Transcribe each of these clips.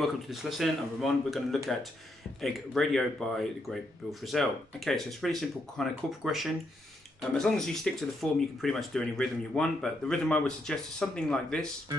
welcome to this lesson. I'm Ramon. We're going to look at Egg Radio by the great Bill Frisell. Okay, so it's a really simple kind of chord progression. As long as you stick to the form, you can pretty much do any rhythm you want, but the rhythm I would suggest is something like this. So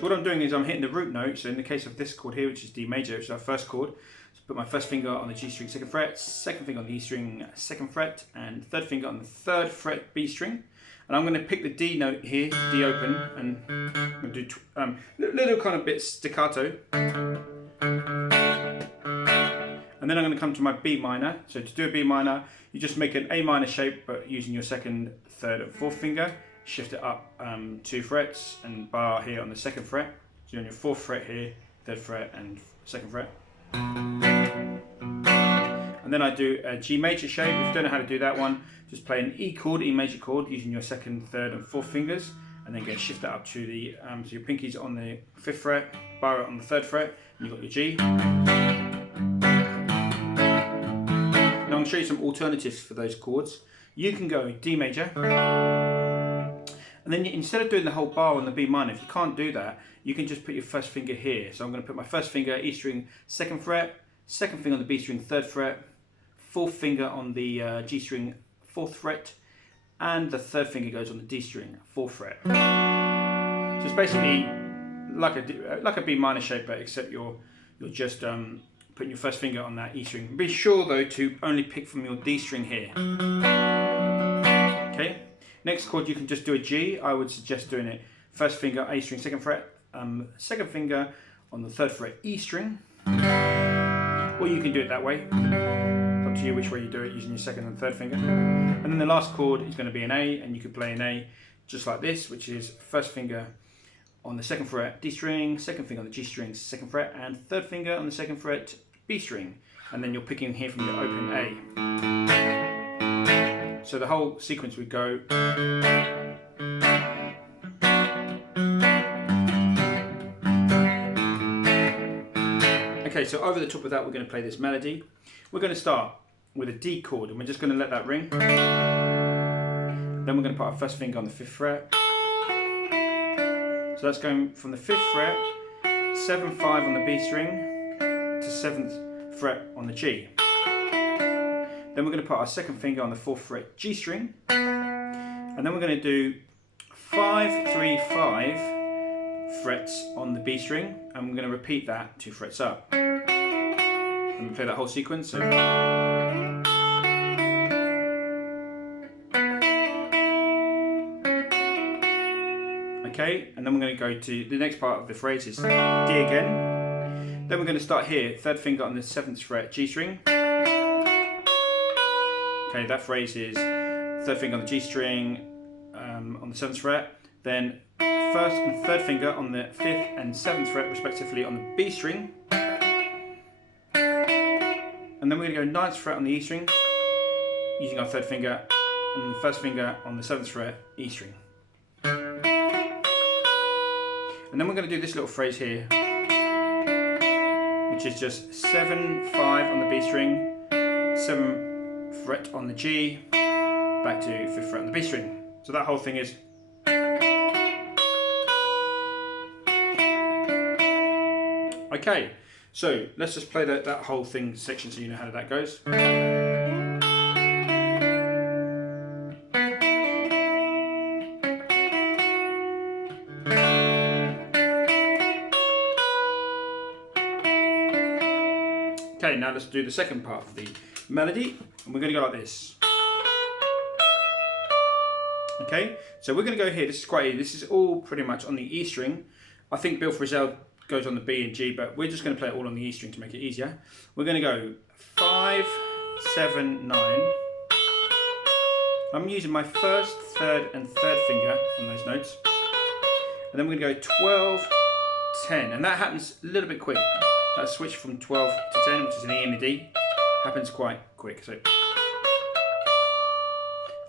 what I'm doing is I'm hitting the root note. So in the case of this chord here, which is D major, which is our first chord, so put my first finger on the G string 2nd fret, second finger on the E string 2nd fret, and third finger on the 3rd fret B string. And I'm going to pick the D note here, D open, and I'm going to do little kind of bit staccato. And then I'm going to come to my B minor. So to do a B minor, you just make an A minor shape, but using your 2nd, 3rd, and 4th finger. Shift it up 2 frets and bar here on the 2nd fret. So you're on your 4th fret here, 3rd fret, and 2nd fret. And then I do a G major shape. If you don't know how to do that one, just play an E chord, E major chord, using your 2nd, 3rd, and 4th fingers, and then shift that up to the so your pinky's on the 5th fret, bar it on the 3rd fret, and you've got your G. Now I'm going to show you some alternatives for those chords. You can go D major, and then instead of doing the whole bar on the B minor, if you can't do that, you can just put your first finger here. So I'm going to put my first finger, E string 2nd fret, second finger on the B string 3rd fret, 4th finger on the G string 4th fret, and the 3rd finger goes on the D string 4th fret. So it's basically like a B minor shape, but except you're just putting your first finger on that E string. Be sure though to only pick from your D string here. Okay. Next chord, you can just do a G. I would suggest doing it first finger A string 2nd fret, second finger on the 3rd fret E string, or you can do it that way. It's up to you which way you do it, using your 2nd and 3rd finger. And then the last chord is going to be an A, and you could play an A just like this, which is first finger on the 2nd fret D string, second finger on the G string 2nd fret, and 3rd finger on the 2nd fret B string, and then you're picking here from your open A. So the whole sequence would go. Okay, so over the top of that, we're going to play this melody. We're going to start with a D chord, and we're just going to let that ring. Then we're going to put our first finger on the 5th fret. So that's going from the 5th fret, 7, 5 on the B string, to 7th fret on the G. Then we're going to put our second finger on the 4th fret G string, and then we're going to do 5, 3, 5 frets on the B string, and we're going to repeat that 2 frets up. And we play that whole sequence. So. Okay, and then we're going to go to the next part of the phrase is D again. Then we're going to start here, 3rd finger on the 7th fret G string. Okay, that phrase is 3rd finger on the G string on the 7th fret, then 1st and 3rd finger on the 5th and 7th fret respectively on the B string, and then we're going to go 9th fret on the E string using our 3rd finger, and the 1st finger on the 7th fret E string. And then we're going to do this little phrase here, which is just 7, 5 on the B string, 7 fret on the G, back to 5th fret on the B string. So that whole thing is. Okay, so let's just play that whole thing section so you know how that goes. Okay, now let's do the second part of the melody, and we're going to go like this. Okay, so we're going to go here. This is quite easy. This is all pretty much on the E string. I think Bill Frisell goes on the B and G, but we're just going to play it all on the E string to make it easier. We're going to go 5, 7, 9. I'm using my 1st, 3rd, and 3rd finger on those notes, and then we're going to go 12, 10, and that happens a little bit quick. That switch from 12 to 10, which is an E and a D, happens quite quick. So,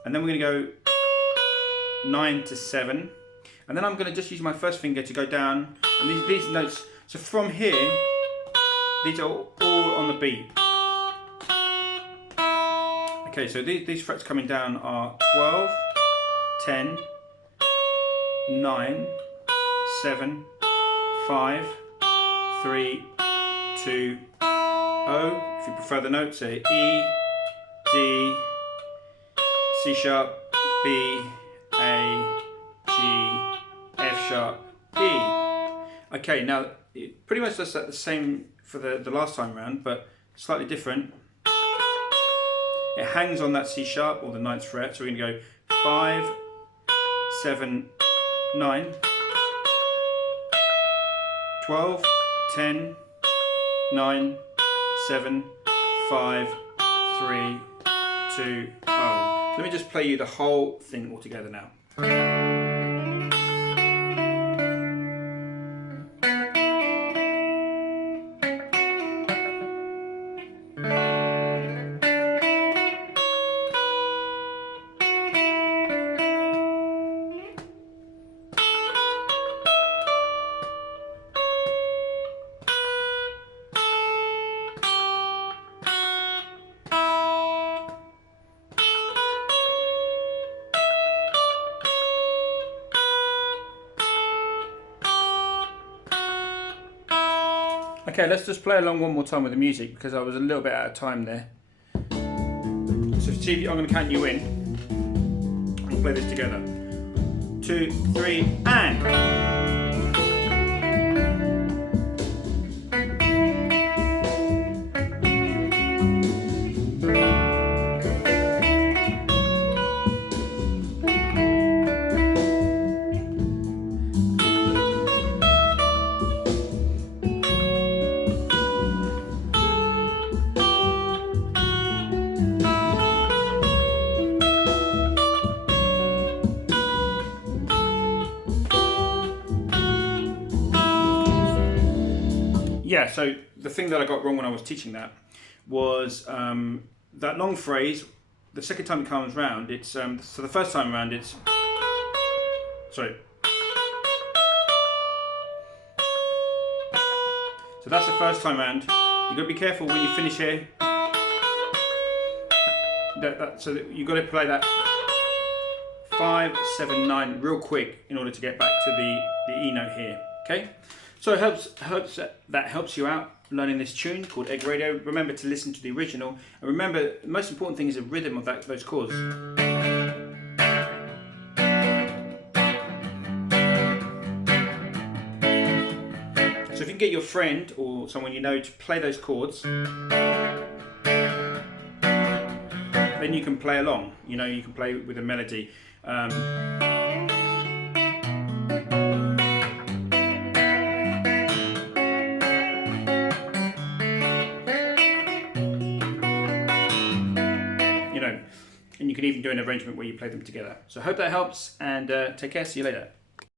and then we're going to go 9 to 7, and then I'm going to just use my first finger to go down, and these notes, so from here, these are all on the beat. Okay, so these frets coming down are 12, 10, 9, 7, 5, 3, 2, O. If you prefer the notes, say E, D, C sharp, B, A, G, F sharp, E. Okay, now it pretty much does that the same for the last time round, but slightly different. It hangs on that C sharp or the 9th fret, so we're going to go 5, 7, 9, 12, 10, 9, 7, 5, 3, 2, O. Let me just play you the whole thing all together now. Okay, let's just play along one more time with the music because I was a little bit out of time there. So see, I'm going to count you in. We'll play this together. 2, 3, and. Yeah, so the thing that I got wrong when I was teaching that was that long phrase. The second time it comes round, it's so the first time around it's sorry. So that's the first time round. You've got to be careful when you finish here. So that you've got to play that 5, 7, 9 real quick in order to get back to the E note here. Okay. So it that helps you out learning this tune called Egg Radio. Remember to listen to the original, and remember the most important thing is the rhythm of those chords. So if you can get your friend or someone you know to play those chords, then you can play along. You know, you can play with a melody. And you can even do an arrangement where you play them together. So I hope that helps, and take care. See you later.